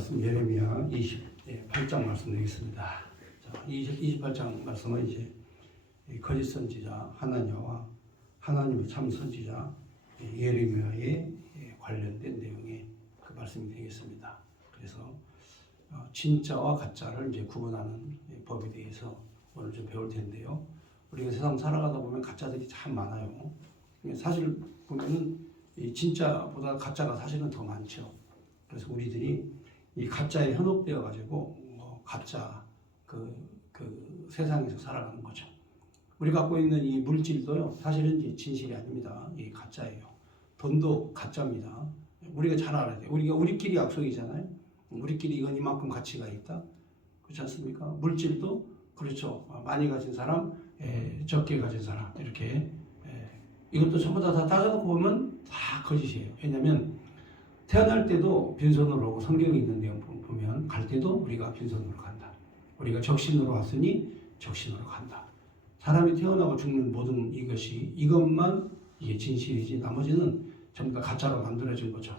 말씀 예레미야 28장 말씀 드리겠습니다. 자, 28장 말씀은 이제 거짓 선지자 하나냐와 하나님의 참 선지자 예레미야에 관련된 내용의 그 말씀이 되겠습니다. 그래서 진짜와 가짜를 이제 구분하는 법에 대해서 오늘 좀 배울 텐데요. 우리가 세상 살아가다 보면 가짜들이 참 많아요. 사실 보면은 이 진짜보다 가짜가 사실은 더 많죠. 그래서 우리들이 이 가짜에 현혹되어 가지고 가짜 그 세상에서 살아가는 거죠. 우리가 갖고 있는 이 물질도요, 사실은 이제 진실이 아닙니다. 이게 가짜예요. 돈도 가짜입니다. 우리가 잘 알아야 돼요. 우리끼리 약속이잖아요. 우리끼리 이건 이만큼 가치가 있다. 그렇지 않습니까? 물질도 그렇죠. 많이 가진 사람, 적게 가진 사람 이렇게 이것도 전부 다 따져놓고 보면 다 거짓이에요. 왜냐하면 태어날 때도 빈손으로 오고 성경에 있는 내용 보면 갈 때도 우리가 빈손으로 간다. 우리가 적신으로 왔으니 적신으로 간다. 사람이 태어나고 죽는 모든 이것만 이게 진실이지 나머지는 전부 다 가짜로 만들어진 거죠.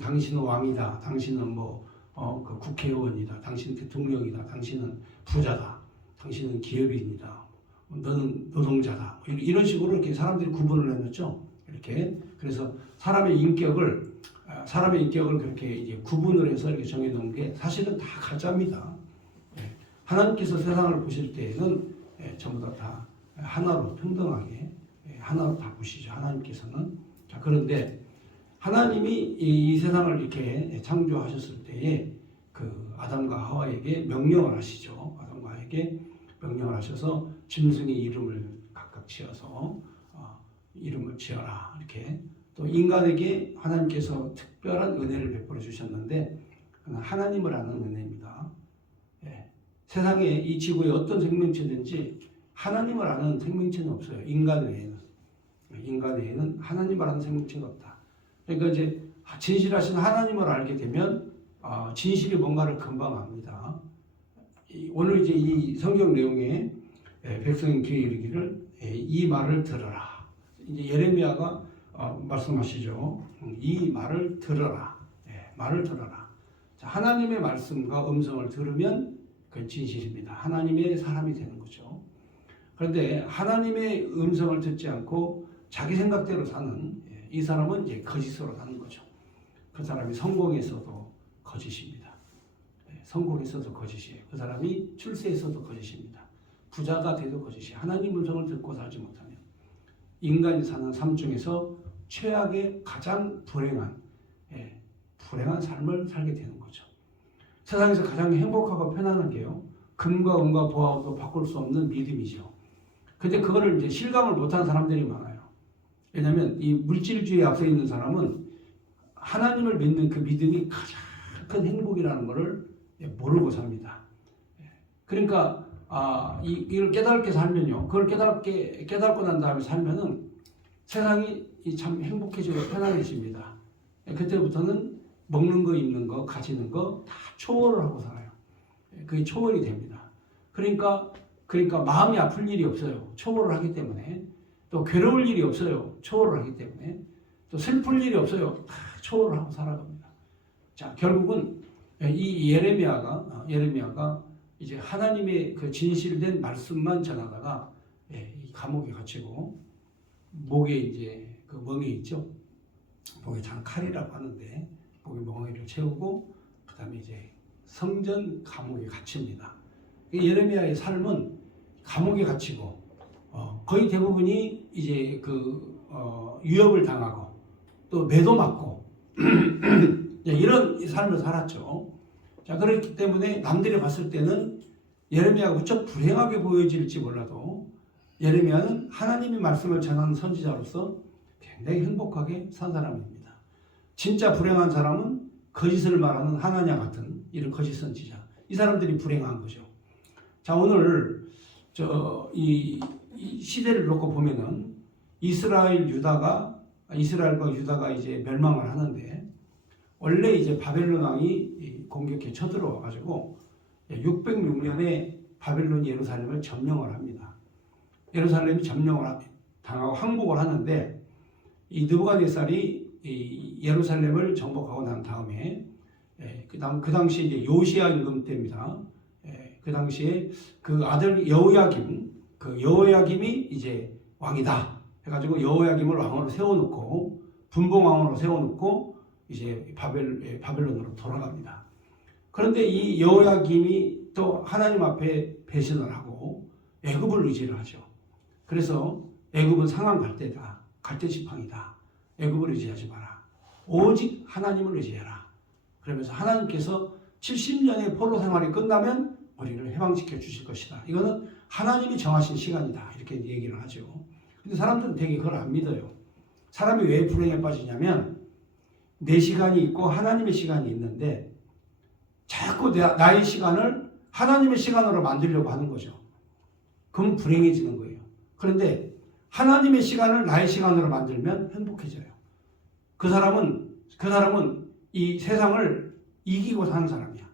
당신은 왕이다. 당신은 그 국회의원이다. 당신은 대통령이다. 당신은 부자다. 당신은 기업인이다. 너는 노동자다. 이런 식으로 이렇게 사람들이 구분을 해놓죠. 이렇게 그래서 사람의 인격을 그렇게 이제 구분을 해서 이렇게 정해놓은 게 사실은 다 가짜입니다. 하나님께서 세상을 보실 때에는 전부 다 하나로 평등하게 하나로 다 보시죠. 하나님께서는. 자, 그런데 하나님이 이 세상을 이렇게 창조하셨을 때에 그 아담과 하와에게 명령을 하시죠. 아담과 하와에게 명령을 하셔서 짐승의 이름을 각각 지어서 이름을 지어라. 이렇게 또 인간에게 하나님께서 특별한 은혜를 베풀어 주셨는데 하나님을 아는 은혜입니다. 세상에 이 지구에 어떤 생명체든지 하나님을 아는 생명체는 없어요. 인간 외에는 하나님을 아는 생명체가 없다. 그러니까 이제 진실하신 하나님을 알게 되면 진실이 뭔가를 금방 압니다. 오늘 이제 이 성경 내용에 백성인 귀에 이르기를 이 말을 들어라. 이제 예레미야가 말씀하시죠. 이 말을 들어라. 말을 들어라. 자, 하나님의 말씀과 음성을 들으면 그건 진실입니다. 하나님의 사람이 되는 거죠. 그런데 하나님의 음성을 듣지 않고 자기 생각대로 사는 이 사람은 이제 거짓으로 사는 거죠. 그 사람이 성공에서도 거짓입니다. 성공에서도 거짓이에요. 그 사람이 출세에서도 거짓입니다. 부자가 돼도 거짓이에요. 하나님 음성을 듣고 살지 못하면 인간이 사는 삶 중에서 최악의 가장 불행한 삶을 살게 되는 거죠. 세상에서 가장 행복하고 편안한 게요, 금과 은과 보화도 바꿀 수 없는 믿음이죠. 근데 그거를 이제 실감을 못하는 사람들이 많아요. 왜냐하면 이 물질주의에 앞서 있는 사람은 하나님을 믿는 그 믿음이 가장 큰 행복이라는 것을 모르고 삽니다. 그러니까 이걸 깨닫게 살면요, 그걸 깨닫고 난 다음에 살면은 세상이 참 행복해지고 편안해집니다. 그때부터는 먹는 거, 입는 거, 가지는 거 다 초월을 하고 살아요. 그게 초월이 됩니다. 그러니까 마음이 아플 일이 없어요. 초월을 하기 때문에. 또 괴로울 일이 없어요. 초월을 하기 때문에. 또 슬플 일이 없어요. 다 초월을 하고 살아갑니다. 자, 결국은 이 예레미야가 이제 하나님의 그 진실된 말씀만 전하다가 이 감옥에 갇히고 목에 이제 그 멍에 있죠. 목에 장칼이라고 하는데 목에 멍에를 채우고 그 다음에 이제 성전 감옥에 갇힙니다. 예레미야의 삶은 감옥에 갇히고 거의 대부분이 이제 유업을 당하고 또 매도 맞고 이런 삶을 살았죠. 자, 그렇기 때문에 남들이 봤을 때는 예레미야가 무척 불행하게 보여질지 몰라도 예레미야는 하나님의 말씀을 전하는 선지자로서 굉장히 행복하게 산 사람입니다. 진짜 불행한 사람은 거짓을 말하는 하나냐 같은 이런 거짓 선지자. 이 사람들이 불행한 거죠. 자, 오늘 이 시대를 놓고 보면은 이스라엘과 유다가 이제 멸망을 하는데 원래 이제 바벨론 왕이 공격해 쳐들어와 가지고 606년에 바벨론이 예루살렘을 점령을 합니다. 예루살렘이 점령을 당하고 항복을 하는데 이 느부갓네살이 이 예루살렘을 정복하고 난 다음에 그다음 그 당시에 이제 요시야 임금 때입니다. 그 당시에 그 아들 여호야김, 그 여호야김이 이제 왕이다 해가지고 여호야김을 왕으로 세워놓고 분봉왕으로 세워놓고 이제 바벨론으로 돌아갑니다. 그런데 이 여호야김이 또 하나님 앞에 배신을 하고 애굽을 의지를 하죠. 그래서 애굽은 상한 갈대다, 갈대지팡이다. 애굽을 의지하지 마라. 오직 하나님을 의지해라. 그러면서 하나님께서 70년의 포로 생활이 끝나면 우리를 해방시켜 주실 것이다. 이거는 하나님이 정하신 시간이다. 이렇게 얘기를 하죠. 근데 사람들은 되게 그걸 안 믿어요. 사람이 왜 불행에 빠지냐면 내 시간이 있고 하나님의 시간이 있는데 자꾸 나의 시간을 하나님의 시간으로 만들려고 하는 거죠. 그럼 불행해지는 거예요. 그런데 하나님의 시간을 나의 시간으로 만들면 행복해져요. 그 사람은 이 세상을 이기고 사는 사람이야.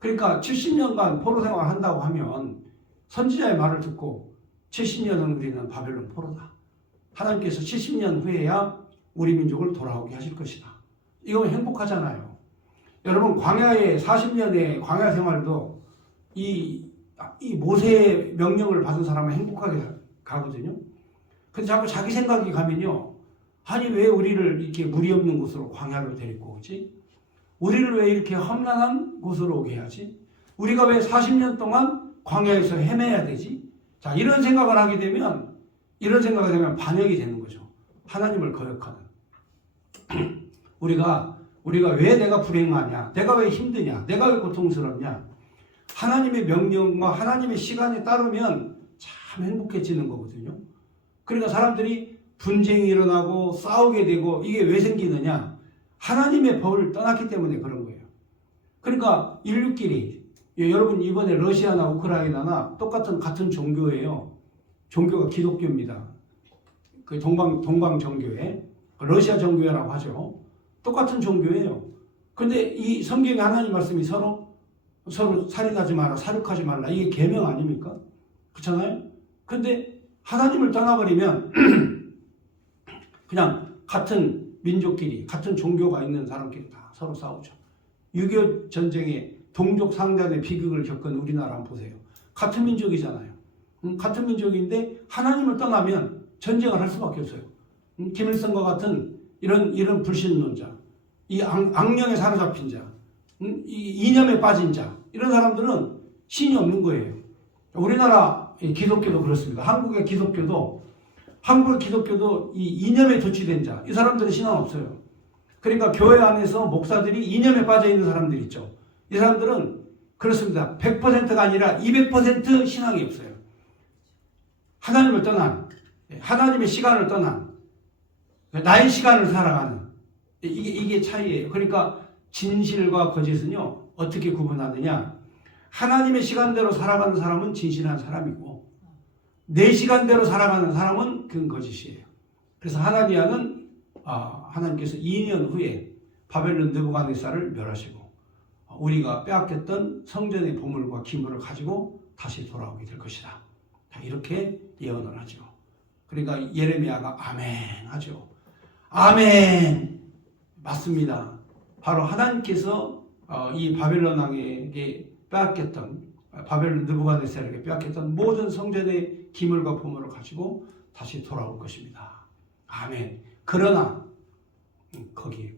그러니까 70년간 포로 생활을 한다고 하면 선지자의 말을 듣고 70년은 우리는 바벨론 포로다. 하나님께서 70년 후에야 우리 민족을 돌아오게 하실 것이다. 이거 행복하잖아요. 여러분 광야의 40년의 광야 생활도 이 모세의 명령을 받은 사람은 행복하게 가거든요. 근데 자꾸 자기 생각이 가면요. 아니 왜 우리를 이렇게 물이 없는 곳으로 광야로 데리고 오지? 우리를 왜 이렇게 험난한 곳으로 오게 해야지? 우리가 왜 40년 동안 광야에서 헤매야 되지? 자, 이런 생각을 하게 되면 반역이 되는 거죠. 하나님을 거역하는. 우리가 왜 내가 불행하냐? 내가 왜 힘드냐? 내가 왜 고통스럽냐? 하나님의 명령과 하나님의 시간에 따르면 참 행복해지는 거거든요. 그러니까 사람들이 분쟁이 일어나고 싸우게 되고 이게 왜 생기느냐? 하나님의 법을 떠났기 때문에 그런 거예요. 그러니까 인류끼리 여러분 이번에 러시아나 우크라이나나 같은 종교예요. 종교가 기독교입니다. 그 동방 종교회, 러시아 종교회라고 하죠. 똑같은 종교예요. 근데 이 성경의 하나님 말씀이 서로 살인하지 마라, 사륙하지 말라 이게 계명 아닙니까? 그렇잖아요. 근데 하나님을 떠나버리면 그냥 같은 민족끼리 같은 종교가 있는 사람끼리 다 서로 싸우죠. 6.25 전쟁에 동족 상잔의 비극을 겪은 우리나라 한번 보세요. 같은 민족이잖아요. 같은 민족인데 하나님을 떠나면 전쟁을 할 수밖에 없어요. 김일성과 같은 이런 불신론자, 이 악령에 사로잡힌 자, 이 이념에 빠진 자, 이런 사람들은 신이 없는 거예요. 우리나라 기독교도 그렇습니다. 한국의 기독교도 이 이념에 도취된 자, 이 사람들은 신앙 없어요. 그러니까 교회 안에서 목사들이 이념에 빠져 있는 사람들 있죠. 이 사람들은 그렇습니다. 100%가 아니라 200% 신앙이 없어요. 하나님을 떠난, 하나님의 시간을 떠난, 나의 시간을 살아가는, 이게 차이예요. 그러니까 진실과 거짓은요, 어떻게 구분하느냐? 하나님의 시간대로 살아가는 사람은 진실한 사람이고, 내 시간대로 살아가는 사람은 그건 거짓이에요. 그래서 하나님께서 2년 후에 바벨론 느부갓네살을 멸하시고 우리가 빼앗겼던 성전의 보물과 기물을 가지고 다시 돌아오게 될 것이다. 이렇게 예언을 하죠. 그러니까 예레미야가 아멘 하죠. 아멘 맞습니다. 바로 하나님께서 이 바벨론 왕에게 빼앗겼던 바벨론 느부갓네살에게 빼앗겼던 모든 성전의 기물과 보물을 가지고 다시 돌아올 것입니다. 아멘. 그러나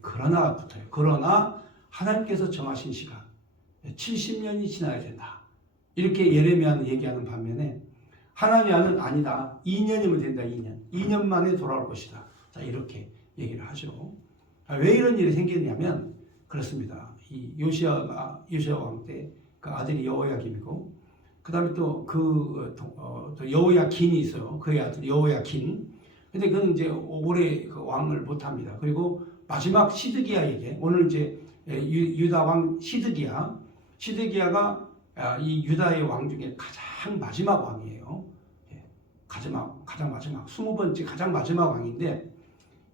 그러나 붙어요. 그러나 하나님께서 정하신 시간 70년이 지나야 된다. 이렇게 예레미야는 얘기하는 반면에 하나님은 아니다. 2년이면 된다. 2년 만에 돌아올 것이다. 자, 이렇게 얘기를 하죠. 왜 이런 일이 생겼냐면 그렇습니다. 이 요시야 왕 때 그 아들이 여호야김이고 그 다음에 또 여호야긴이 있어요. 그의 아들 여호야긴. 근데 그는 이제 오래 그 왕을 못합니다. 그리고 마지막 시드기야에게 오늘 이제 유다 왕 시드기야가 이 유다의 왕 중에 가장 마지막 왕이에요. 가장 마지막 20번째 가장 마지막 왕인데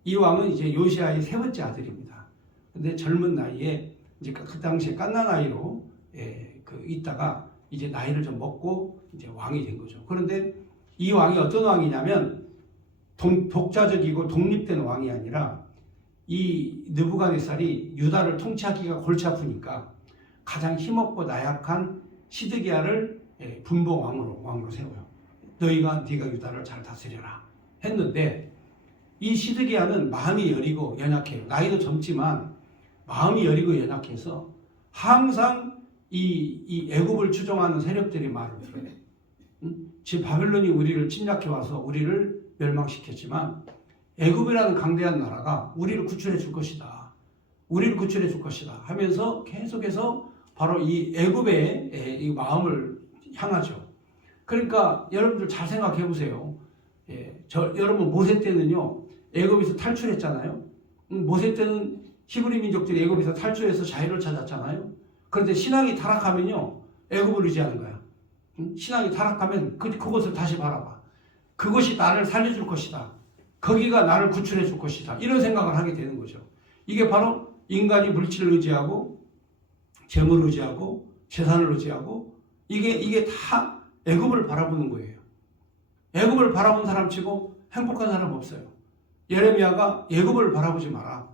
이 왕은 이제 요시야의 세 번째 아들입니다. 근데 젊은 나이에 이제 그 당시에 갓난 아이로 있다가 이제 나이를 좀 먹고 이제 왕이 된 거죠. 그런데 이 왕이 어떤 왕이냐면 독자적이고 독립된 왕이 아니라 이 느부갓네살이 유다를 통치하기가 골치 아프니까 가장 힘없고 나약한 시드기야를 분봉 왕으로 세워요. 네가 유다를 잘 다스려라 했는데 이 시드기야는 마음이 여리고 연약해요. 나이도 젊지만 마음이 여리고 연약해서 항상 이 애굽을 추종하는 세력들이 말을 들어요. 지금 바벨론이 우리를 침략해 와서 우리를 멸망시켰지만 애굽이라는 강대한 나라가 우리를 구출해 줄 것이다. 우리를 구출해 줄 것이다 하면서 계속해서 바로 이 애굽의 이 마음을 향하죠. 그러니까 여러분들 잘 생각해 보세요. 여러분 모세 때는요 애굽에서 탈출했잖아요. 모세 때는 히브리 민족들이 애굽에서 탈출해서 자유를 찾았잖아요. 그런데 신앙이 타락하면요 애굽을 의지하는 거야. 신앙이 타락하면 그것을 다시 바라봐. 그것이 나를 살려줄 것이다. 거기가 나를 구출해 줄 것이다. 이런 생각을 하게 되는 거죠. 이게 바로 인간이 물질을 의지하고 재물을 의지하고 재산을 의지하고 이게 다 애굽을 바라보는 거예요. 애굽을 바라본 사람 치고 행복한 사람 없어요. 예레미야가 애굽을 바라보지 마라.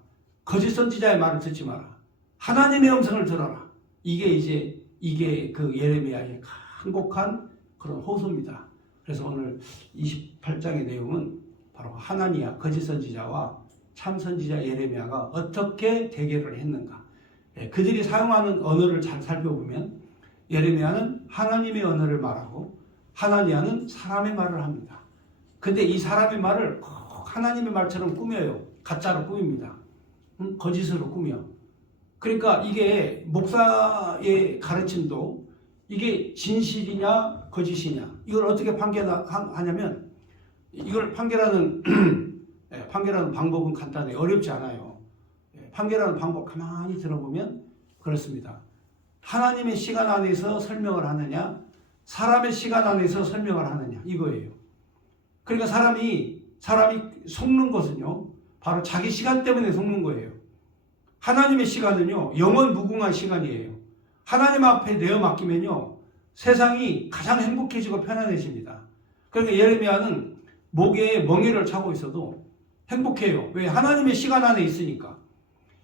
거짓 선지자의 말을 듣지 마라. 하나님의 음성을 들어라. 이게 그 예레미야의 한곡한 그런 호소입니다. 그래서 오늘 28장의 내용은 바로 하나니야 거짓 선지자와 참 선지자 예레미야가 어떻게 대결을 했는가. 그들이 사용하는 언어를 잘 살펴보면 예레미야는 하나님의 언어를 말하고 하나니야는 사람의 말을 합니다. 근데 이 사람의 말을 하나님의 말처럼 꾸며요. 가짜로 꾸밉니다. 거짓으로 꾸며. 그러니까 이게 목사의 가르침도 이게 진실이냐 거짓이냐 이걸 어떻게 판결하냐면 이걸 판결하는 방법은 간단해요. 어렵지 않아요. 판결하는 방법 가만히 들어보면 그렇습니다. 하나님의 시간 안에서 설명을 하느냐 사람의 시간 안에서 설명을 하느냐 이거예요. 그러니까 사람이 속는 것은요 바로 자기 시간 때문에 속는 거예요. 하나님의 시간은요 영원 무궁한 시간이에요. 하나님 앞에 내어 맡기면요 세상이 가장 행복해지고 편안해집니다. 그러니까 예레미야는 목에 멍에를 차고 있어도 행복해요. 왜? 하나님의 시간 안에 있으니까.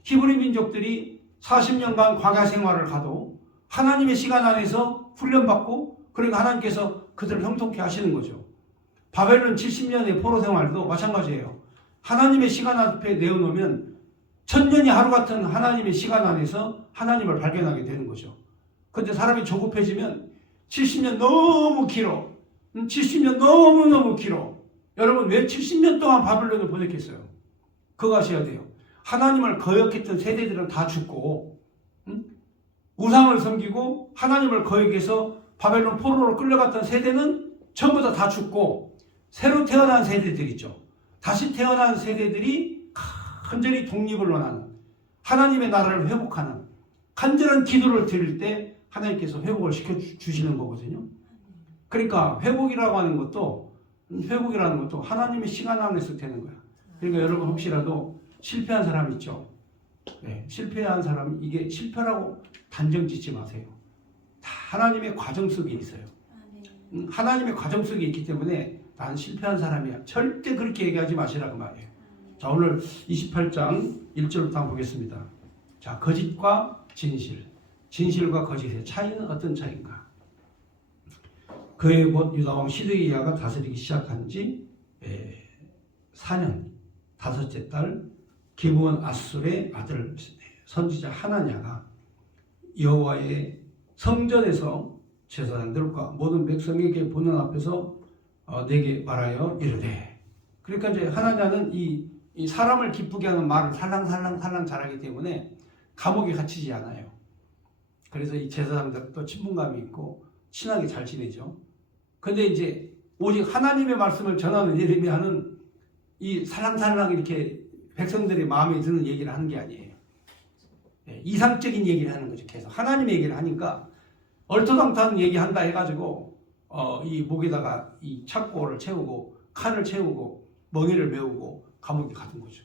히브리 민족들이 40년간 광야 생활을 가도 하나님의 시간 안에서 훈련받고 그러니까 하나님께서 그들을 형통케 하시는 거죠. 바벨론 70년의 포로 생활도 마찬가지예요. 하나님의 시간 앞에 내어놓으면 천년이 하루 같은 하나님의 시간 안에서 하나님을 발견하게 되는 거죠. 그런데 사람이 조급해지면 70년 너무 길어. 70년 너무너무 길어. 여러분 왜 70년 동안 바벨론을 보냈겠어요? 그거 아셔야 돼요. 하나님을 거역했던 세대들은 다 죽고 우상을 섬기고 하나님을 거역해서 바벨론 포로로 끌려갔던 세대는 전부 다 죽고 새로 태어난 세대들 있죠. 다시 태어난 세대들이 간절히 독립을 원하는 하나님의 나라를 회복하는 간절한 기도를 드릴 때 하나님께서 회복을 시켜주시는 거거든요. 그러니까 회복이라는 것도 하나님의 시간 안에서 되는 거야. 그러니까 여러분 혹시라도 실패한 사람 있죠? 네, 실패한 사람 이게 실패라고 단정 짓지 마세요. 다 하나님의 과정 속에 있어요. 하나님의 과정 속에 있기 때문에 나는 실패한 사람이야. 절대 그렇게 얘기하지 마시라고 말이에요. 자, 오늘 28장 1절부터 한번 보겠습니다. 자, 거짓과 진실. 진실과 거짓의 차이는 어떤 차이인가? 그의 곧 유다왕 시드기야가 다스리기 시작한 지 4년, 다섯째 달 기브온 아술의 아들 선지자 하나냐가 여호와의 성전에서 제사장들과 모든 백성에게 보는 앞에서 내게 말하여 이르되. 그러니까 이제 하나냐는 이 사람을 기쁘게 하는 말을 살랑살랑 잘하기 때문에 감옥에 갇히지 않아요. 그래서 이 제사장들도 친분감이 있고 친하게 잘 지내죠. 근데 이제 오직 하나님의 말씀을 전하는 예레미야는 이 살랑살랑 이렇게 백성들의 마음에 드는 얘기를 하는 게 아니에요. 이상적인 얘기를 하는 거죠. 계속 하나님의 얘기를 하니까 얼토당토하는 얘기한다 해가지고 이 목에다가 이 착고를 채우고 칼을 채우고 멍에를 메우고 감옥에 가는 거죠.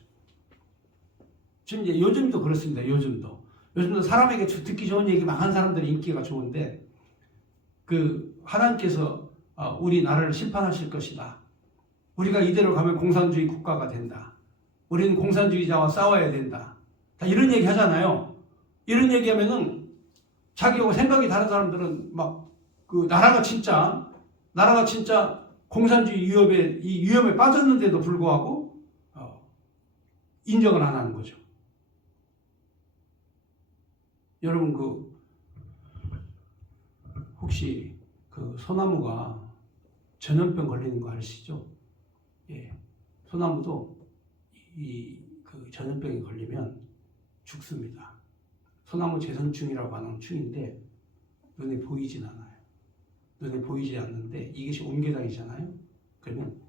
지금 이제 요즘도 그렇습니다. 요즘도 사람에게 듣기 좋은 얘기만 하는 사람들이 인기가 좋은데 그 하나님께서 우리 나라를 심판하실 것이다. 우리가 이대로 가면 공산주의 국가가 된다. 우리는 공산주의자와 싸워야 된다. 다 이런 얘기 하잖아요. 이런 얘기 하면은 자기하고 생각이 다른 사람들은 막 그 나라가 진짜 공산주의 위험에 빠졌는데도 불구하고 인정을 안 하는 거죠. 여러분 혹시 소나무가 전염병 걸리는 거 아시죠? 예, 소나무도 전염병이 걸리면 죽습니다. 소나무 재선충이라고 하는 충인데 눈에 보이진 않아요. 눈에 보이지 않는데 이것이 옮겨다니잖아요. 그러면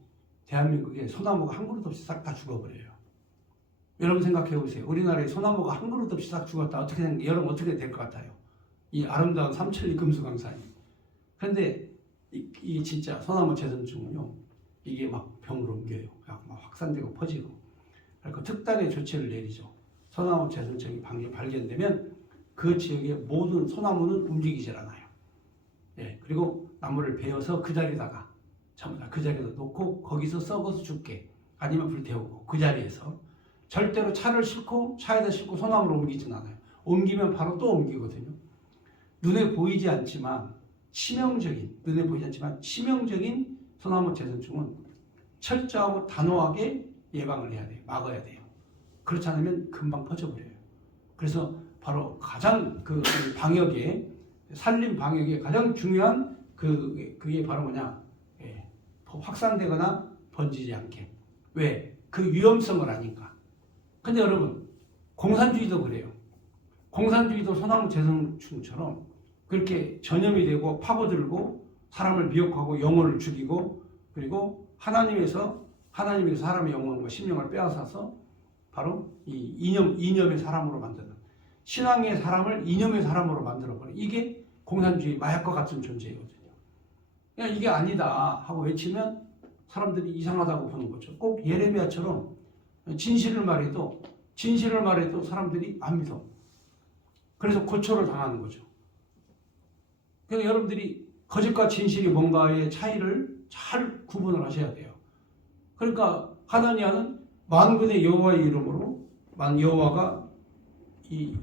대한민국에 소나무가 한 그릇 없이 싹 다 죽어버려요. 여러분 생각해 보세요. 우리나라에 소나무가 한 그릇 없이 싹 죽었다. 여러분 어떻게 될 것 같아요? 이 아름다운 삼천리 금수강산이. 그런데 이 진짜 소나무 재선충은요, 이게 막 병으로 옮겨요. 막 확산되고 퍼지고. 그러니까 특단의 조치를 내리죠. 소나무 재선충이 발견되면 그 지역의 모든 소나무는 움직이질 않아요. 예, 그리고 나무를 베어서 그 자리에다가 전부 다 그 자리에다 놓고 거기서 썩어서 죽게, 아니면 불태우고 그 자리에서 절대로 차에다 싣고 소나무를 옮기진 않아요. 옮기면 바로 또 옮기거든요. 눈에 보이지 않지만 치명적인 소나무 재선충은 철저하고 단호하게 예방을 해야 돼요. 막아야 돼요. 그렇지 않으면 금방 퍼져버려요. 그래서 바로 가장 산림 방역에 가장 중요한 그게 바로 뭐냐? 예, 확산되거나 번지지 않게. 왜? 그 위험성을 아니까. 근데 여러분, 공산주의도 그래요. 공산주의도 소나무 재선충처럼 그렇게 전염이 되고 파고들고 사람을 미혹하고 영혼을 죽이고, 그리고 하나님에서 사람의 영혼과 심령을 빼앗아서 바로 이 이념의 사람으로 만드는, 신앙의 사람을 이념의 사람으로 만들어버리는, 이게 공산주의 마약과 같은 존재이거든요. 그냥 이게 아니다 하고 외치면 사람들이 이상하다고 보는 거죠. 꼭 예레미야처럼 진실을 말해도 사람들이 안 믿어. 그래서 고초를 당하는 거죠. 그러니까 여러분들이 거짓과 진실이 뭔가의 차이를 잘 구분을 하셔야 돼요. 그러니까 하나니아는 만군의 여호와의 이름으로 여호와가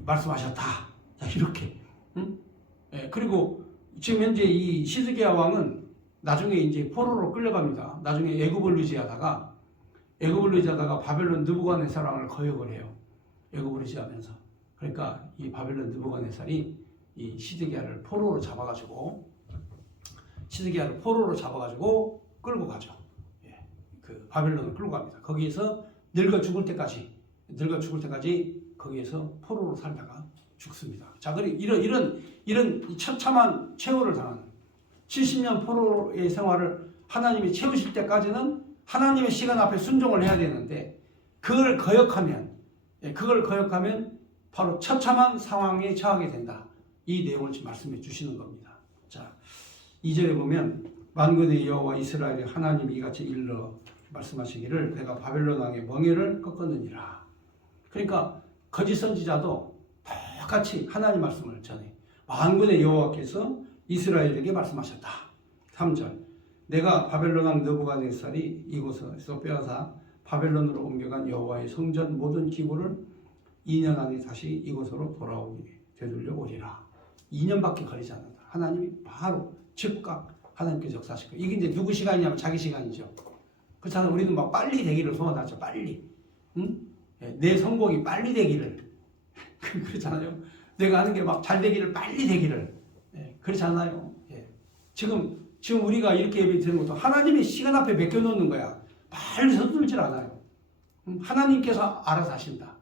말씀하셨다. 자, 이렇게. 응? 예, 그리고 지금 현재 이 시드기야 왕은 나중에 이제 포로로 끌려갑니다. 나중에 애굽을 의지하다가 바벨론 느부갓네살 왕을 거역을 해요. 애굽을 의지하면서. 그러니까 이 바벨론 느부갓네살이 이 시드기야를 포로로 잡아가지고 끌고 가죠. 예, 바벨론을 끌고 갑니다. 거기에서 늙어 죽을 때까지 거기에서 포로로 살다가 죽습니다. 자, 그리고 이런 처참한 최후를 당하는 70년 포로의 생활을 하나님이 채우실 때까지는 하나님의 시간 앞에 순종을 해야 되는데, 그걸 거역하면 바로 처참한 상황에 처하게 된다. 이 내용을 지금 말씀해 주시는 겁니다. 자, 2절에 보면 만군의 여호와 이스라엘의 하나님이 이같이 일러 말씀하시기를 내가 바벨론 왕의 멍에를 꺾었느니라. 그러니까 거짓 선지자도 똑같이 하나님 말씀을 전해. 만군의 여호와께서 이스라엘에게 말씀하셨다. 3절 내가 바벨론 왕 느부갓네살이 이곳에서 빼앗아 바벨론으로 옮겨간 여호와의 성전 모든 기구를 2년 안에 다시 이곳으로 돌아오게 되돌려 오리라. 2년밖에 걸리지 않는다. 하나님이 바로 즉각 하나님께서 역사하실 거예요. 이게 이제 누구 시간이냐면 자기 시간이죠. 그렇잖아요. 우리는 막 빨리 되기를 소원하죠. 빨리. 응? 내 성공이 빨리 되기를. 그렇잖아요. 내가 하는 게 막 잘 되기를, 빨리 되기를. 그렇지 않아요. 지금 우리가 이렇게 예배 드리는 것도 하나님의 시간 앞에 맡겨놓는 거야. 빨리 서둘질 않아요. 하나님께서 알아서 하신다.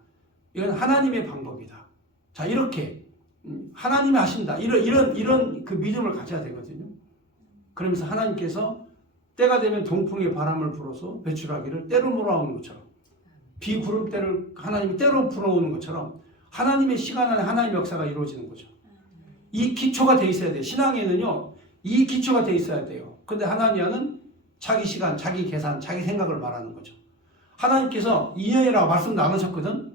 이건 하나님의 방법이다. 자, 이렇게 하나님이 하신다. 이런 그 믿음을 가져야 되거든요. 그러면서 하나님께서 때가 되면 동풍의 바람을 불어서 배출하기를 때로 몰아오는 것처럼, 비구름 때를 하나님이 때로 불어오는 것처럼 하나님의 시간 안에 하나님의 역사가 이루어지는 거죠. 이 기초가 돼 있어야 돼요. 신앙에는요, 이 기초가 돼 있어야 돼요. 근데 하나니아는 자기 시간, 자기 계산, 자기 생각을 말하는 거죠. 하나님께서 2년이라고 말씀도 안 하셨거든.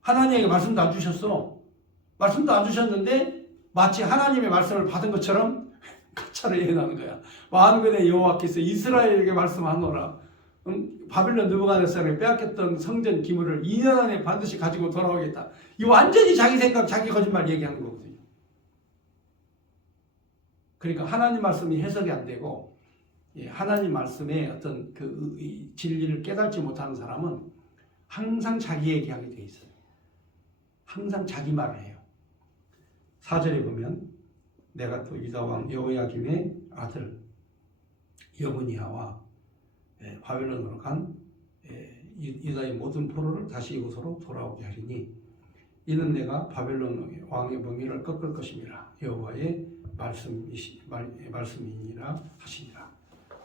하나님에게 말씀도 안 주셨어. 말씀도 안 주셨는데 마치 하나님의 말씀을 받은 것처럼 가짜로 예언하는 거야. 만군의 여호와께서 이스라엘에게 말씀하노라. 바벨론 느부갓네살이 빼앗겼던 성전 기물을 2년 안에 반드시 가지고 돌아오겠다. 이 완전히 자기 생각, 자기 거짓말 얘기하는 거거든요. 그러니까 하나님 말씀이 해석이 안 되고 하나님 말씀의 어떤 그 진리를 깨닫지 못하는 사람은 항상 자기 얘기하게 돼 있어요. 항상 자기 말을 해요. 4절에 보면 내가 또 유다 왕 여호야김의 아들 여고니아와 바벨론으로 간 유다의 모든 포로를 다시 이곳으로 돌아오게 하리니 이는 내가 바벨론 왕의 멍에를 꺾을 것임이라 여호와의 말씀이니라 하시니라.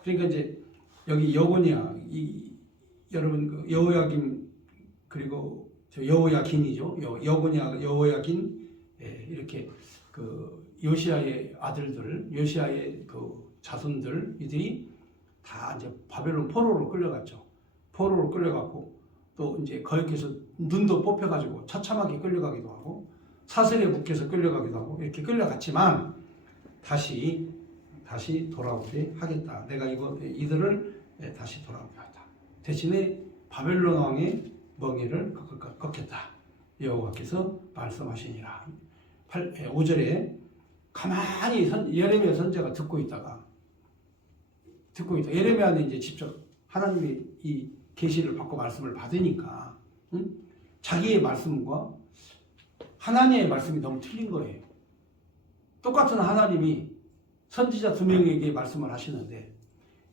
그러니까 이제 여기 여고니아 여러분 그 여호야김 그리고 여호야긴이죠. 여고니아 여호야긴 이렇게 그 요시아의 아들들 요시아의 그 자손들 이들이 다 이제 바벨론 포로로 끌려갔죠. 포로로 끌려갔고 또 이제 거역해서 눈도 뽑혀가지고 처참하게 끌려가기도 하고 사슬에 묶여서 끌려가기도 하고 이렇게 끌려갔지만 다시 돌아오게 하겠다. 내가 이들을 다시 돌아오게 하겠다. 대신에 바벨론 왕의 멍에를 꺾겠다. 여호와께서 말씀하시니라. 5절에 가만히 예레미야 선지자가 듣고 있다. 예레미야는 이제 직접 하나님의 이 계시를 받고 말씀을 받으니까 자기의 말씀과 하나님의 말씀이 너무 틀린 거예요. 똑같은 하나님이 선지자 2명에게 말씀을 하시는데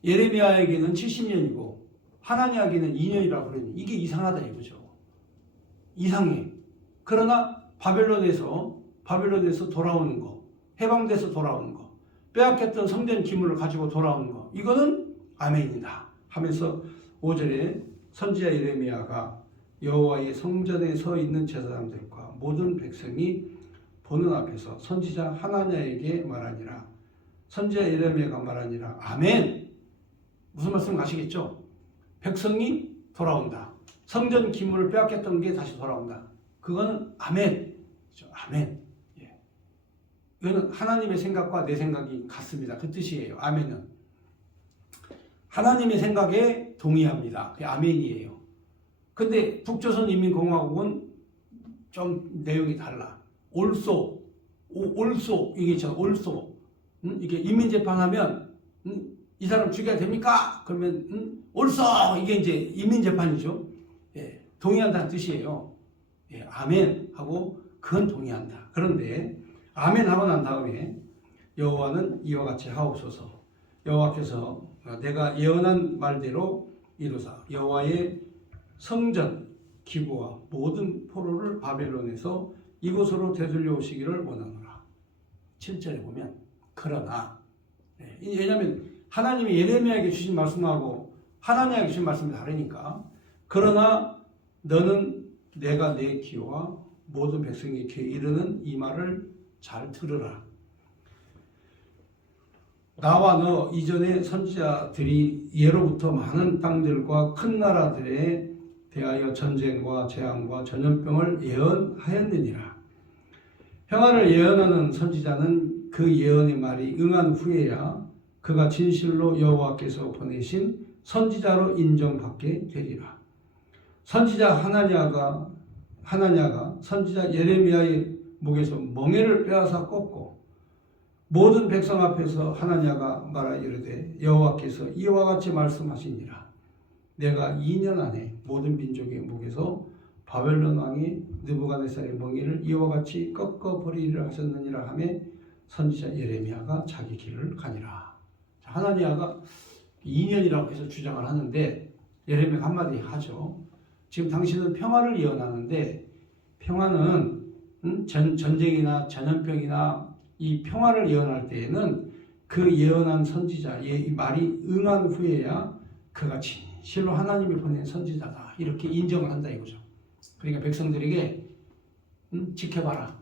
예레미야에게는 70년이고 하나님에게는 2년이라고 그러니 이게 이상하다 이거죠. 이상해. 그러나 바벨론에서 돌아오는 거, 해방돼서 돌아오는 거, 빼앗겼던 성전 기물을 가지고 돌아오는 거, 이거는 아멘이다 하면서 5절에 선지자 예레미야가 여호와의 성전에 서 있는 제사장들과 모든 백성이 보는 앞에서 선지자 하나냐에게 말하니라. 선지자 예레미야가 말하니라. 아멘. 무슨 말씀 아시겠죠? 백성이 돌아온다. 성전 기물을 빼앗겼던 게 다시 돌아온다. 그거는 아멘. 그렇죠? 아멘. 예. 이거는 하나님의 생각과 내 생각이 같습니다. 그 뜻이에요. 아멘은. 하나님의 생각에 동의합니다. 그게 아멘이에요. 근데 북조선 인민공화국은 좀 내용이 달라. 올소 이게 있잖아. 올소. 이게 인민재판하면 이 사람 죽여야 됩니까? 그러면 올소 이게 이제 인민재판이죠. 예, 동의한다는 뜻이에요. 예, 아멘 하고 그건 동의한다. 그런데 아멘 하고 난 다음에 여호와는 이와 같이 하옵소서. 여호와께서 내가 예언한 말대로 이루사 여호와의 성전 기구와 모든 포로를 바벨론에서 이곳으로 되돌려 오시기를 원하노라. 7절에 보면 그러나 왜냐하면 하나님이 예레미야에게 주신 말씀하고 하나님에게 주신 말씀이 다르니까 그러나 너는 내가 내 귀와 모든 백성의 귀에 이르는 이 말을 잘 들으라. 나와 너 이전의 선지자들이 예로부터 많은 땅들과 큰 나라들에 대하여 전쟁과 재앙과 전염병을 예언하였느니라. 평화를 예언하는 선지자는 그 예언의 말이 응한 후에야 그가 진실로 여호와께서 보내신 선지자로 인정받게 되리라. 선지자 하나냐가 선지자 예레미야의 목에서 멍에를 빼앗아 꺾고 모든 백성 앞에서 하나냐가 말하 이르되 여호와께서 이와 같이 말씀하시니라. 내가 2년 안에 모든 민족의 목에서 바벨론 왕이 느부갓네살의 멍에를 이와 같이 꺾어버리리라 하셨느니라 하며 선지자 예레미야가 자기 길을 가니라. 하나냐가 2년이라고 해서 주장을 하는데 예레미야가 한마디 하죠. 지금 당신은 평화를 예언하는데 평화는 전쟁이나 전염병이나 이 평화를 예언할 때에는 그 예언한 선지자의 말이 응한 후에야 그가 진실로 하나님이 보낸 선지자다 이렇게 인정을 한다 이거죠. 그러니까 백성들에게 지켜봐라.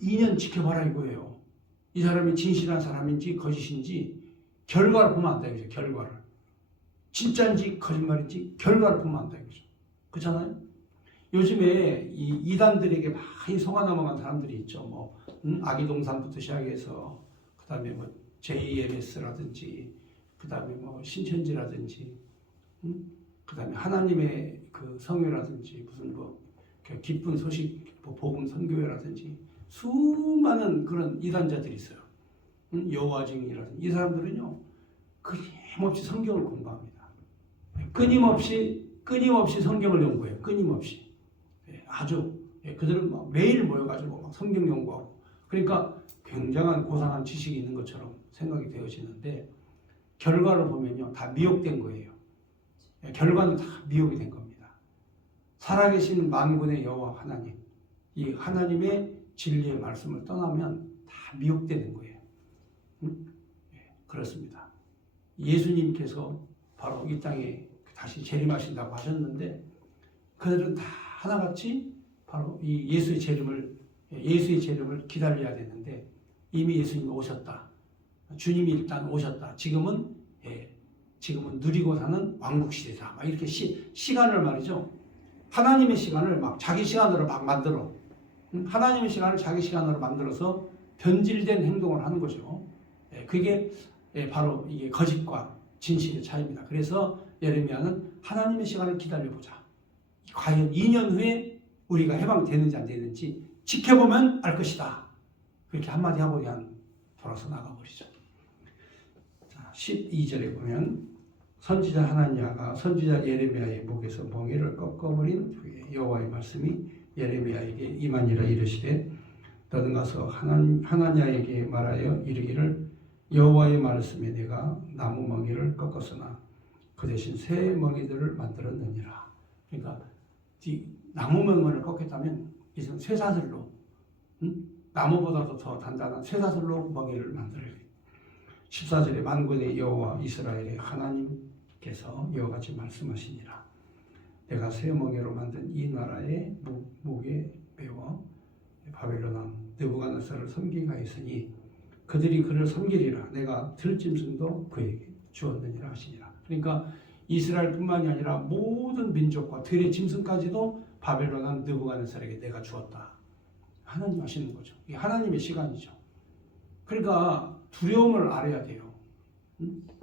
2년 지켜봐라 이거예요. 이 사람이 진실한 사람인지 거짓인지 결과를 보면 안다 이거죠. 결과를. 진짜인지 거짓말인지 결과를 보면 안다 이거죠. 그렇잖아요? 요즘에 이 이단들에게 많이 속아 넘어간 사람들이 있죠. 뭐 아기동산부터 시작해서 그다음에 뭐 JMS라든지 그 다음에 뭐 신천지라든지, 그 다음에 하나님의 그 성회라든지, 무슨 뭐 기쁜 소식 뭐 복음 선교회라든지 수많은 그런 이단자들이 있어요. 여호와 증인이라든지 이 사람들은요 끊임없이 성경을 공부합니다. 끊임없이 성경을 연구해요. 끊임없이. 아주 그들은 막 매일 모여가지고 막 성경 연구하고, 그러니까 굉장한 고상한 지식이 있는 것처럼 생각이 되어지는데 결과를 보면요 다 미혹된 거예요. 결과는 다 미혹이 된 겁니다. 살아계신 만군의 여호와 하나님, 이 하나님의 진리의 말씀을 떠나면 다 미혹되는 거예요. 그렇습니다. 예수님께서 바로 이 땅에 다시 재림하신다고 하셨는데 그들은 다 하나같이 바로 이 예수의 재림을 기다려야 되는데 이미 예수님이 오셨다. 주님이 일단 오셨다. 지금은 누리고 사는 왕국 시대다. 막 이렇게 시간을 말이죠. 하나님의 시간을 막 자기 시간으로 막 만들어. 하나님의 시간을 자기 시간으로 만들어서 변질된 행동을 하는 거죠. 그게 바로 이게 거짓과 진실의 차이입니다. 그래서 예레미야는 하나님의 시간을 기다려보자. 과연 2년 후에 우리가 해방되는지 안 되는지 지켜보면 알 것이다. 그렇게 한마디 하고 그냥 돌아서 나가버리죠. 자, 12절에 보면 선지자 하나냐가 선지자 예레미야의 목에서 멍에를 꺾어버린 후에 여호와의 말씀이 예레미야에게 임하니라 이르시되 너는 가서 하나냐에게 말하여 이르기를 여호와의 말씀에 내가 나무 멍에를 꺾었으나 그 대신 새 멍에들을 만들었느니라. 그러니까 나무 멍에를 꺾겠다면 이제 쇠사슬로 나무보다도 더 단단한 쇠사슬로 멍에를 만들어야 돼. 14절에 만군의 여호와 이스라엘의 하나님께서 이와 같이 말씀하시니라. 내가 새 멍에로 만든 이 나라의 목에 매워 바벨론 왕 느부갓네살을 섬기게 하였으니 그들이 그를 섬기리라. 내가 들짐승도 그에게 주었느니라 하시니라. 그러니까 이스라엘뿐만이 아니라 모든 민족과 들의 짐승까지도 바벨론 왕 느부갓네살에게 내가 주었다. 하나님 하시는 거죠. 이게 하나님의 시간이죠. 그러니까 두려움을 알아야 돼요.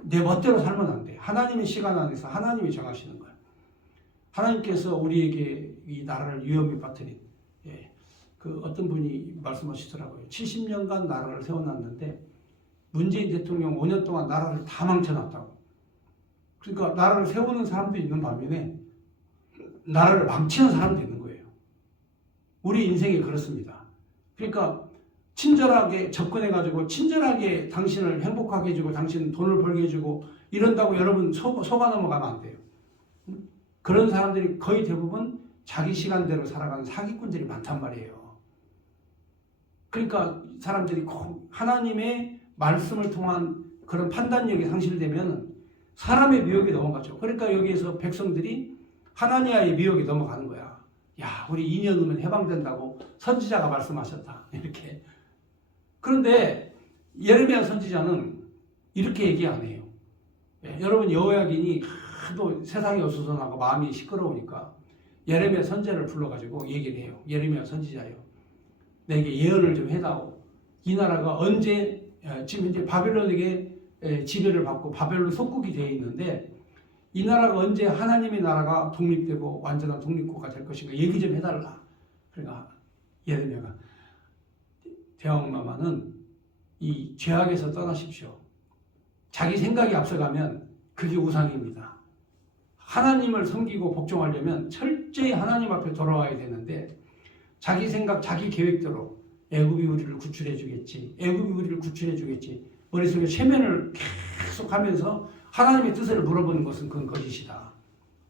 내 멋대로 살면 안 돼. 하나님의 시간 안에서 하나님이 정하시는 거예요. 하나님께서 우리에게 이 나라를 위험에 빠뜨린 그 어떤 분이 말씀하시더라고요. 70년간 나라를 세워놨는데 문재인 대통령 5년 동안 나라를 다 망쳐놨다고. 그러니까 나라를 세우는 사람도 있는 반면에 나라를 망치는 사람도 있는 거예요. 우리 인생이 그렇습니다. 그러니까 친절하게 접근해가지고 친절하게 당신을 행복하게 해주고 당신 돈을 벌게 해주고 이런다고 여러분 속아 넘어가면 안 돼요. 그런 사람들이 거의 대부분 자기 시간대로 살아가는 사기꾼들이 많단 말이에요. 그러니까 사람들이 하나님의 말씀을 통한 그런 판단력이 상실되면 사람의 미혹에 넘어가죠. 그러니까 여기에서 백성들이 하나님의 미혹에 넘어가는 거야. 야, 우리 2년 후면 해방된다고 선지자가 말씀하셨다. 이렇게. 그런데 예레미야 선지자는 이렇게 얘기 안 해요. 여러분 여호야긴이 하도 세상이 어수선하고 마음이 시끄러우니까 예레미야 선지자를 불러가지고 얘기를 해요. 예레미야 선지자요. 내게 예언을 좀 해다오. 이 나라가 언제 지금 이제 바벨론에게 지배를 받고 바벨론 속국이 되어 있는데 이 나라가 언제 하나님의 나라가 독립되고 완전한 독립국가 될 것인가 얘기 좀 해달라. 그러니까 예레미야가 대왕마마는 이 죄악에서 떠나십시오. 자기 생각이 앞서가면 그게 우상입니다. 하나님을 섬기고 복종하려면 철저히 하나님 앞에 돌아와야 되는데 자기 생각, 자기 계획대로 애굽이 우리를 구출해 주겠지. 애굽이 우리를 구출해 주겠지. 머릿속에 최면을 계속 하면서 하나님의 뜻을 물어보는 것은 그건 거짓이다.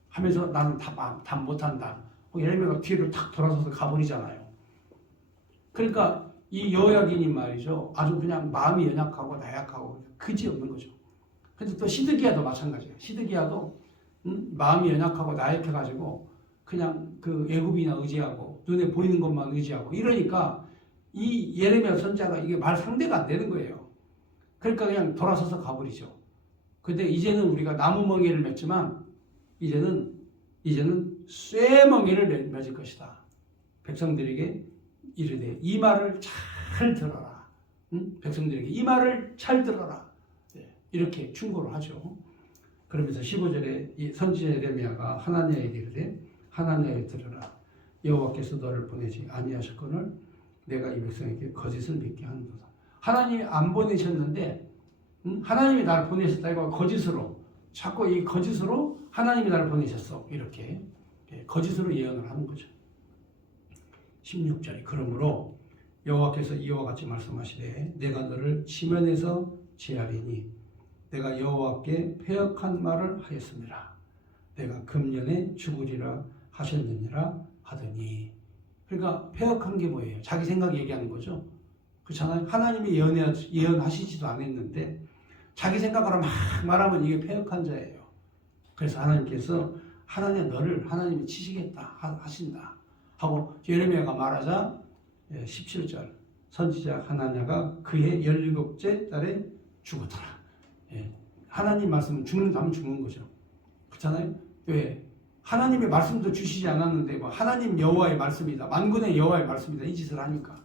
하면서 나는 답 못한다. 예레미야가 뒤로 탁 돌아서서 가버리잖아요. 그러니까 이 여호야긴이 말이죠. 아주 그냥 마음이 연약하고 나약하고 그지없는 거죠. 근데 또 시드기야도 마찬가지예요. 시드기야도 마음이 연약하고 나약해가지고 그냥 그 애굽이나 의지하고 눈에 보이는 것만 의지하고 이러니까 이 예레미야 선지자가 이게 말 상대가 안 되는 거예요. 그러니까 그냥 돌아서서 가버리죠. 근데 이제는 우리가 나무 멍에를 맺지만 이제는 쇠멍에를 맺을 것이다. 백성들에게 이르되 이 말을 잘 들어라. 백성들에게 이 말을 잘 들어라. 이렇게 충고를 하죠. 그러면서 15절에 이 선지자 예레미야가 하나냐에게 이르되 하나냐에 들으라 여호와께서 너를 보내지 아니하셨거늘 내가 이 백성에게 거짓을 믿게 하는도다. 하나님이 안 보내셨는데 하나님이 나를 보내셨다 이거 거짓으로 자꾸 이 거짓으로 하나님이 나를 보내셨어 이렇게 거짓으로 예언을 하는 거죠. 16절에 그러므로 여호와께서 이와 같이 말씀하시되 내가 너를 지면에서 제하리니 내가 여호와께 패역한 말을 하였습니다. 내가 금년에 죽으리라 하셨느니라 하더니 그러니까 패역한 게 뭐예요? 자기 생각 얘기하는 거죠. 그렇잖아요. 하나님이 예언하시지도 않았는데 자기 생각으로 막 말하면 이게 패역한 자예요. 그래서 하나님께서 너를 하나님이 치시겠다 하신다 하고 예레미야가 말하자 17절 선지자 하나냐가 그해 17째 달에 죽었더라. 하나님 말씀은 죽는다면 죽는 거죠. 그렇잖아요. 왜? 하나님의 말씀도 주시지 않았는데 뭐 하나님 여호와의 말씀이다. 만군의 여호와의 말씀이다. 이 짓을 하니까.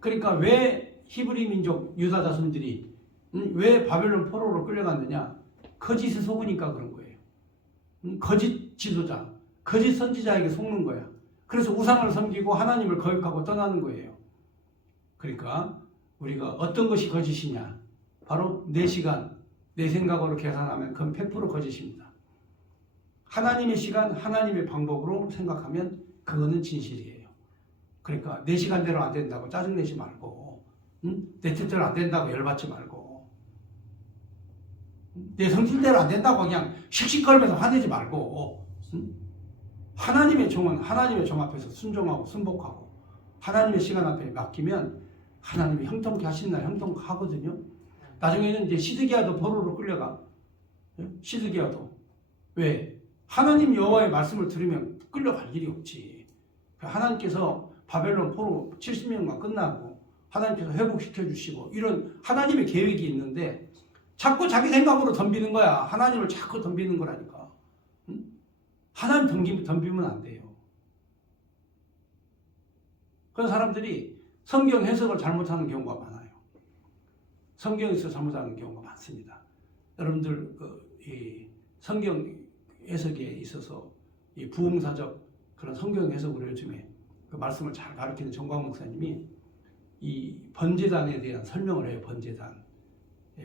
그러니까 왜 히브리 민족 유다 자손들이 왜 바벨론 포로로 끌려갔느냐? 거짓에 속으니까 그런 거예요. 거짓 지도자, 거짓 선지자에게 속는 거야. 그래서 우상을 섬기고 하나님을 거역하고 떠나는 거예요. 그러니까 우리가 어떤 것이 거짓이냐? 바로 내 시간, 내 생각으로 계산하면 그건 100% 거짓입니다. 하나님의 시간, 하나님의 방법으로 생각하면 그거는 진실이에요. 그러니까 내 시간대로 안 된다고 짜증내지 말고 내 뜻대로 안 된다고 열받지 말고 내 성질대로 안 된다고 그냥 씩씩거리면서 화내지 말고 하나님의 종은 하나님의 종 앞에서 순종하고 순복하고 하나님의 시간 앞에 맡기면 하나님이 형통케 하신 날 형통케 하거든요. 나중에는 이제 시드기야도 포로로 끌려가. 시드기야도. 왜? 하나님 여호와의 말씀을 들으면 끌려갈 일이 없지. 하나님께서 바벨론 포로 70년간 끝나고 하나님께서 회복시켜 주시고 이런 하나님의 계획이 있는데 자꾸 자기 생각으로 덤비는 거야. 하나님을 자꾸 덤비는 거라니까. 하나님 덤비면 안 돼요. 그런 사람들이 성경 해석을 잘못하는 경우가 많아요. 성경에서 잘못하는 경우가 많습니다. 여러분들 이 성경 해석에 있어서 이 부흥사적 그런 성경 해석으로 요즘에 그 말씀을 잘 가르치는 정광 목사님이 이 번제단에 대한 설명을 해요.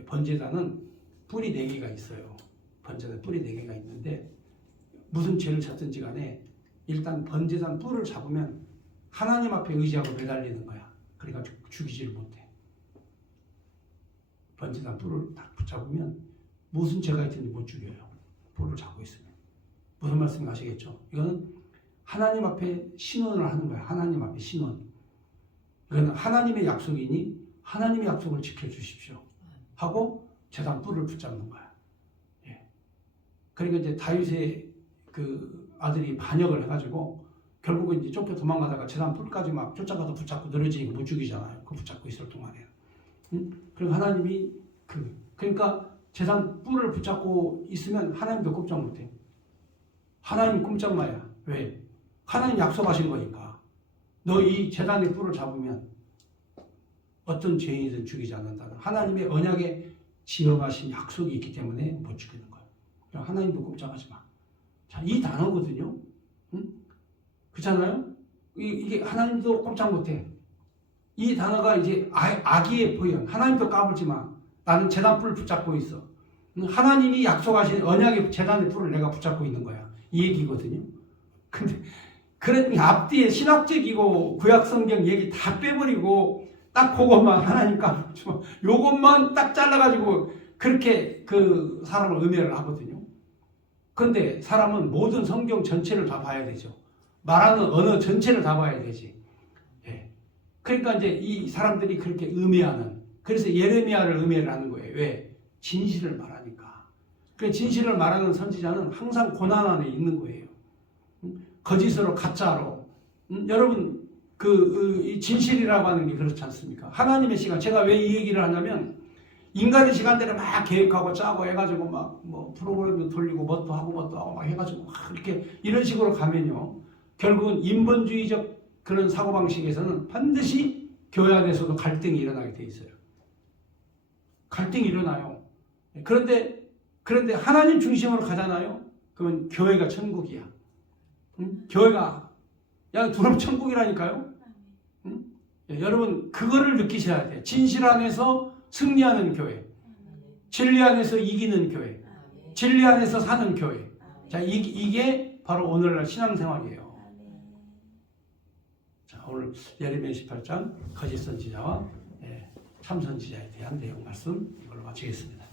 번제단은 뿔이 4개가 있어요. 번제단 뿔이 4개가 있는데 무슨 죄를 졌든지 간에 일단 번제단 뿔을 잡으면 하나님 앞에 의지하고 매달리는 거야. 그러니까 죽이지를 못해. 번제단 뿔을 딱 붙잡으면 무슨 죄가 있든지 못 죽여요. 뿔을 잡고 있으면. 무슨 말씀인지 아시겠죠? 이거는 하나님 앞에 신원을 하는 거야. 하나님 앞에 신원. 이거는 하나님의 약속이니 하나님의 약속을 지켜주십시오. 하고 제단 뿔을 붙잡는 거야. 예. 그러니까 이제 다윗의 그 아들이 반역을 해가지고 결국은 이제 쫓겨 도망가다가 제단 뿔까지 막 쫓아가서 붙잡고 늘어지니까 못 죽이잖아요. 그 붙잡고 있을 동안에. 그리고 하나님이 그러니까 제단 뿔을 붙잡고 있으면 하나님도 꼼짝 못해. 하나님 꼼짝마야. 왜? 하나님 약속하신 거니까. 너 이 제단의 뿔을 잡으면 어떤 죄인이든 죽이지 않는다는 하나님의 언약에 지어가신 약속이 있기 때문에 못 죽이는 거예요. 하나님도 꼼짝하지 마. 자, 이 단어거든요. 그렇잖아요? 이게 하나님도 꼼짝 못해. 이 단어가 이제 악의의 표현. 하나님도 까불지 마. 나는 제단 뿔을 붙잡고 있어. 하나님이 약속하신 언약의 제단의 뿔을 내가 붙잡고 있는 거야. 이 얘기거든요. 근데 그런 앞뒤에 신학적이고 구약성경 얘기 다 빼버리고 딱 그것만 하나님 까불지 마. 요것만 딱 잘라가지고 그렇게 그 사람을 음해를 하거든요. 그런데 사람은 모든 성경 전체를 다 봐야 되죠. 말하는 언어 전체를 다 봐야 되지. 예. 그러니까 이제 이 사람들이 그렇게 음해하는, 그래서 예레미야를 음해를 하는 거예요. 왜? 진실을 말하니까. 그 진실을 말하는 선지자는 항상 고난 안에 있는 거예요. 거짓으로 가짜로. 여러분 이 진실이라고 하는 게 그렇지 않습니까? 하나님의 시간. 제가 왜 이 얘기를 하냐면 인간의 시간대로 막 계획하고 짜고 해가지고 막 뭐 프로그램도 돌리고 뭣도 하고 막 해가지고 막 이렇게 이런 식으로 가면요. 결국은 인본주의적 그런 사고방식에서는 반드시 교회 안에서도 갈등이 일어나게 돼 있어요. 갈등이 일어나요. 그런데 하나님 중심으로 가잖아요. 그러면 교회가 천국이야. 응? 교회가 두름 천국이라니까요. 응? 여러분 그거를 느끼셔야 돼요. 진실 안에서 승리하는 교회, 진리 안에서 이기는 교회, 진리 안에서 사는 교회. 자, 이게 바로 오늘날 신앙생활이에요. 자, 오늘 예레미야 18장 거짓 선지자와 참 선지자에 대한 내용 말씀 이걸로 마치겠습니다.